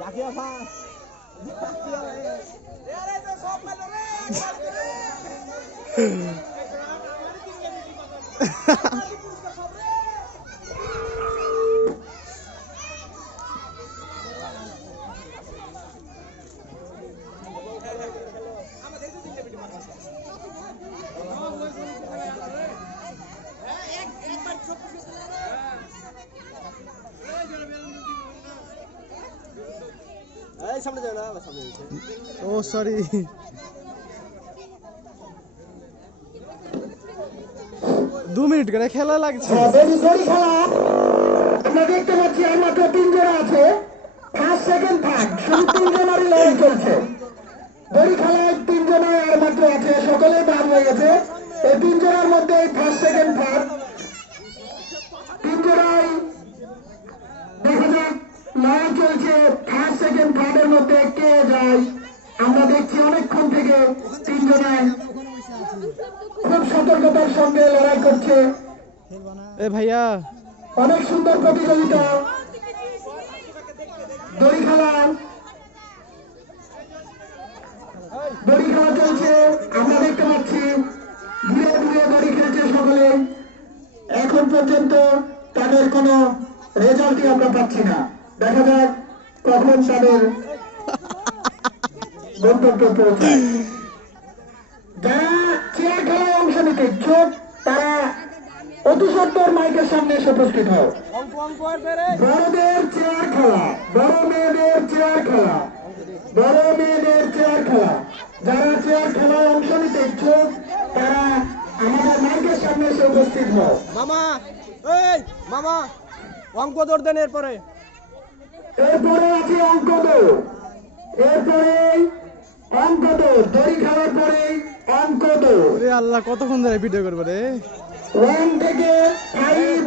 জাকিয়া ভাই জাকিয়া ভাই এই সামনে যাও না সামনে ও সরি দু মিনিট করে খেলা লাগছে খেলা আমরা দেখতে পাচ্ছি আর মাত্র তিন জোড়া আছে ফার্স্ট সেকেন্ড থার্ড শুধু তিন জনারই লড়াই চলছে দড়ি খেলায় আর মাত্র আছে সকলেই বাদ হয়ে গেছে এই মধ্যে ফার্স্ট সেকেন্ড থার্ড তিন জোড়াই দেখা যাক লড়াই চলছে ফার্স্ট সেকেন্ড থার্ডের কে যায়। আমরা দেখছি অনেকক্ষণ থেকে তিন জনায় খুব সতর্কতার সঙ্গে লড়াই করছে। এ ভাইয়া। অনেক সুন্দর প্রতিযোগিতা। দড়ি খেলা। দড়ি খেলা চলছে। আমরা দেখতে পাচ্ছি ধীরে ধীরে দড়ি খেলছে সকলে। এখন পর্যন্ত তাদের কোনো রেজাল্টই আমরা পাচ্ছি না। দেখা যাক কখন তাদের গন্তব্য পৌঁছায় যারা চেয়ার খেলায় অংশ নিতে ইচ্ছুক তারা অতি সত্তর মাইকের সামনে এসে উপস্থিত হও বড়দের চেয়ার খেলা বড় মেয়েদের চেয়ার খেলা বড় মেয়েদের চেয়ার খেলা। যারা চেয়ার খেলায় অংশ নিতে ইচ্ছুক তারা আমাদের মাইকের সামনে এসে উপস্থিত হও মামা এই মামা অঙ্ক দৌড় দেন এরপরে। এরপরে আছে অঙ্ক দৌড় এরপরে অঙ্ক দড়ি খাওয়ার পরে অঙ্ক দৌড় আল্লাহ কতক্ষণ ধরে ভিডিও করব রে? ওয়ান থেকে ফাইভ